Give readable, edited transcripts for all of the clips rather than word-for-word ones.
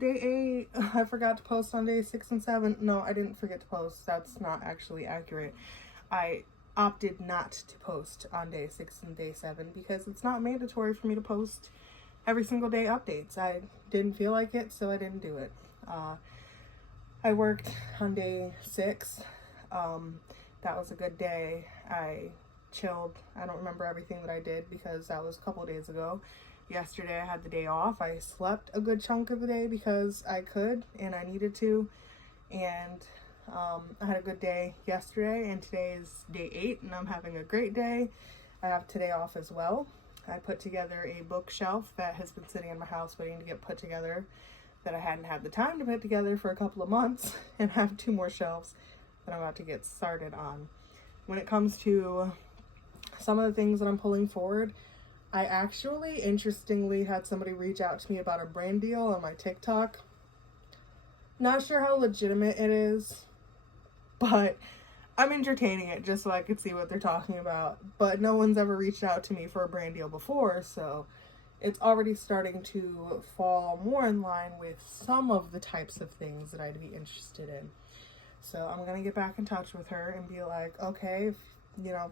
day 8, I forgot to post on day 6 and 7. No, I didn't forget to post. That's not actually accurate. I opted not to post on day 6 and day 7 because it's not mandatory for me to post every single day updates. I didn't feel like it, so I didn't do it. I worked on day 6. That was a good day. I chilled. I don't remember everything that I did because that was a couple days ago. Yesterday I had the day off. I slept a good chunk of the day because I could and I needed to. And I had a good day yesterday, and today is day 8 and I'm having a great day. I have today off as well. I put together a bookshelf that has been sitting in my house waiting to get put together, that I hadn't had the time to put together for a couple of months, and have 2 more shelves that I'm about to get started on. When it comes to some of the things that I'm pulling forward, I actually, interestingly, had somebody reach out to me about a brand deal on my TikTok. Not sure how legitimate it is, but I'm entertaining it just so I could see what they're talking about. But no one's ever reached out to me for a brand deal before, so it's already starting to fall more in line with some of the types of things that I'd be interested in. So I'm going to get back in touch with her and be like, okay, if,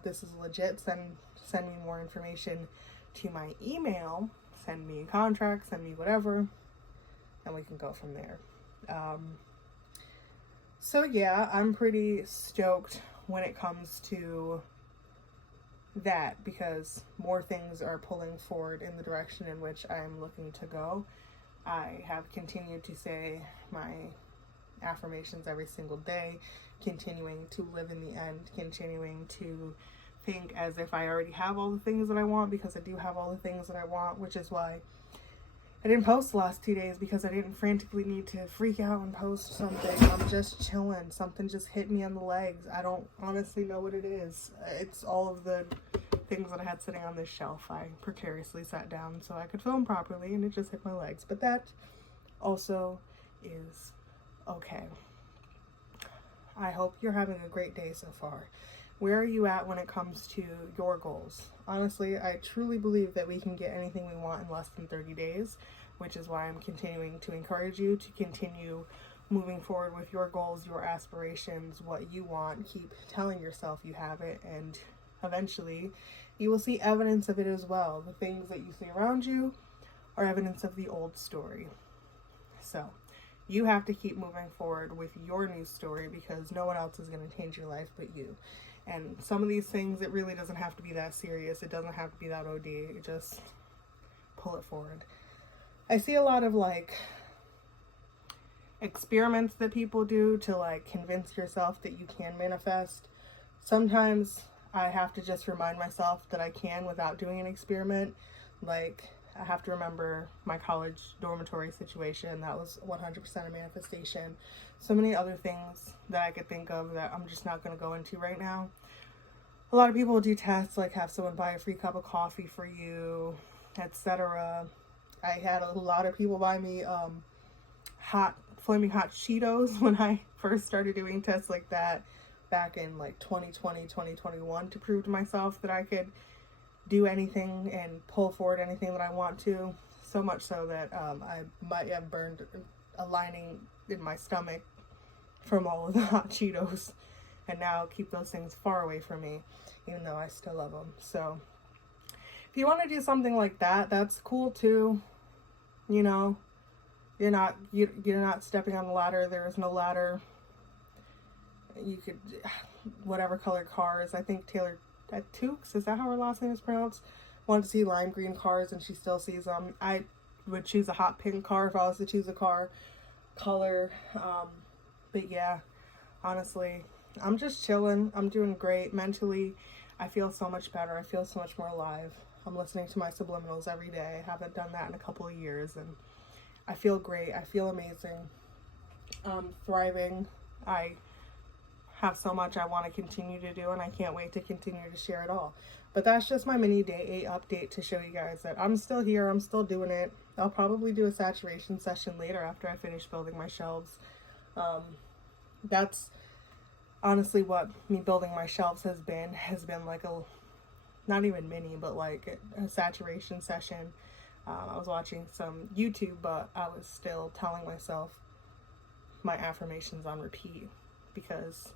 this is legit, send me more information to my email, send me a contract, send me whatever, and we can go from there. So yeah, I'm pretty stoked when it comes to that because more things are pulling forward in the direction in which I'm looking to go. I have continued to say my affirmations every single day, continuing to live in the end, continuing to think as if I already have all the things that I want, because I do have all the things that I want, which is why I didn't post the last 2 days, because I didn't frantically need to freak out and post something. I'm just chilling. Something just hit me on the legs. I don't honestly know what it is. It's all of the things that I had sitting on this shelf. I precariously sat down so I could film properly, and it just hit my legs. But that also is okay. I hope you're having a great day so far. Where are you at when it comes to your goals? Honestly, I truly believe that we can get anything we want in less than 30 days, which is why I'm continuing to encourage you to continue moving forward with your goals, your aspirations, what you want. Keep telling yourself you have it, and eventually you will see evidence of it as well. The things that you see around you are evidence of the old story. So you have to keep moving forward with your new story, because no one else is going to change your life but you. And some of these things, it really doesn't have to be that serious. It doesn't have to be that OD. You just pull it forward. I see a lot of experiments that people do to convince yourself that you can manifest. Sometimes I have to just remind myself that I can without doing an experiment. I have to remember my college dormitory situation. That was 100% a manifestation. So many other things that I could think of that I'm just not going to go into right now. A lot of people do tests, have someone buy a free cup of coffee for you, etc. I had a lot of people buy me flaming hot Cheetos when I first started doing tests like that back in 2020, 2021, to prove to myself that I could do anything and pull forward anything that I want to. So much so that I might have burned a lining in my stomach from all of the hot Cheetos, and now keep those things far away from me, even though I still love them. So if you want to do something like that, that's cool too. You're not stepping on the ladder. There is no ladder. You could, whatever color cars. I think Taylor Tukes, is that how her last name is pronounced, wanted to see lime green cars, and she still sees them. I would choose a hot pink car if I was to choose a car color. But yeah, honestly, I'm just chilling. I'm doing great mentally. I feel so much better. I feel so much more alive. I'm listening to my subliminals every day. I haven't done that in a couple of years, and I feel great. I feel amazing. I'm thriving. I have so much I want to continue to do, and I can't wait to continue to share it all. But that's just my mini day 8 update to show you guys that I'm still here. I'm still doing it. I'll probably do a saturation session later after I finish building my shelves. That's honestly what me building my shelves has been like a, not even mini, but like a saturation session. I was watching some YouTube, but I was still telling myself my affirmations on repeat because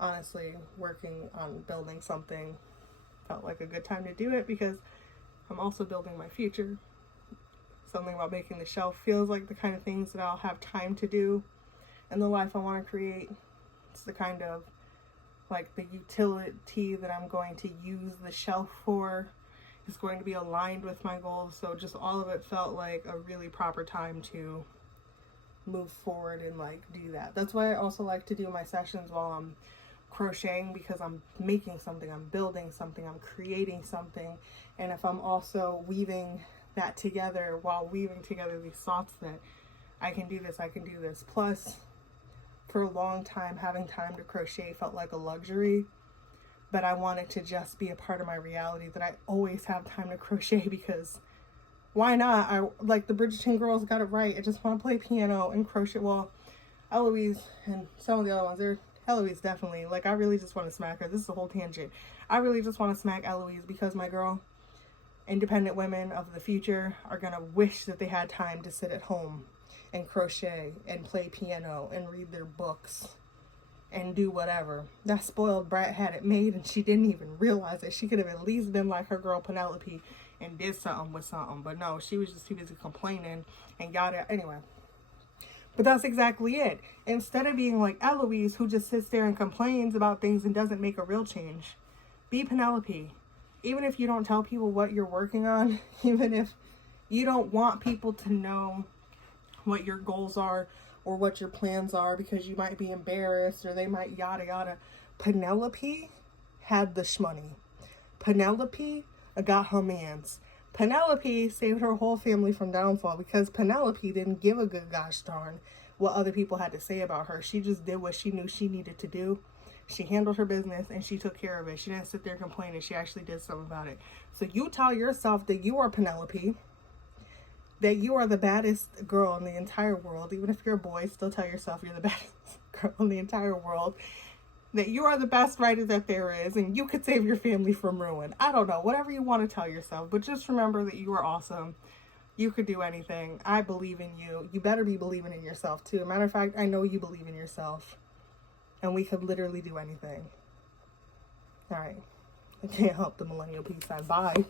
honestly, working on building something felt like a good time to do it because I'm also building my future. Something about making the shelf feels like the kind of things that I'll have time to do in the life I want to create. It's the kind of like the utility that I'm going to use the shelf for is going to be aligned with my goals. So just all of it felt like a really proper time to move forward and like do that. That's why I also like to do my sessions while I'm crocheting, because I'm making something, I'm building something, I'm creating something. And if I'm also weaving that together while weaving together these thoughts that I can do this, I can do this. Plus, for a long time, having time to crochet felt like a luxury, but I wanted to just be a part of my reality that I always have time to crochet, because why not? I like the Bridgerton girls got it right. I just want to play piano and crochet. Well, Eloise and some of the other ones, Eloise definitely, like I really just want to smack her. This is a whole tangent. I really just want to smack Eloise because my girl, independent women of the future are gonna wish that they had time to sit at home and crochet and play piano and read their books and do whatever. That spoiled brat had it made and she didn't even realize it. She could have at least been like her girl Penelope and did something with something, but no, she was just too busy complaining and got it anyway. But that's exactly it. Instead of being like Eloise, who just sits there and complains about things and doesn't make a real change, be Penelope. Even if you don't tell people what you're working on, even if you don't want people to know what your goals are or what your plans are because you might be embarrassed or they might yada yada, Penelope had the shmoney. Penelope got her mans. Penelope saved her whole family from downfall because Penelope didn't give a good gosh darn what other people had to say about her. She just did what she knew she needed to do. She handled her business and she took care of it. She didn't sit there complaining. She actually did something about it. So you tell yourself that you are Penelope, that you are the baddest girl in the entire world. Even if you're a boy, still tell yourself you're the baddest girl in the entire world. That you are the best writer that there is and you could save your family from ruin. I don't know, whatever you want to tell yourself, but just remember that you are awesome. You could do anything. I believe in you. You better be believing in yourself too. Matter of fact, I know you believe in yourself. And we could literally do anything. All right. I can't help the millennial peace sign. Bye.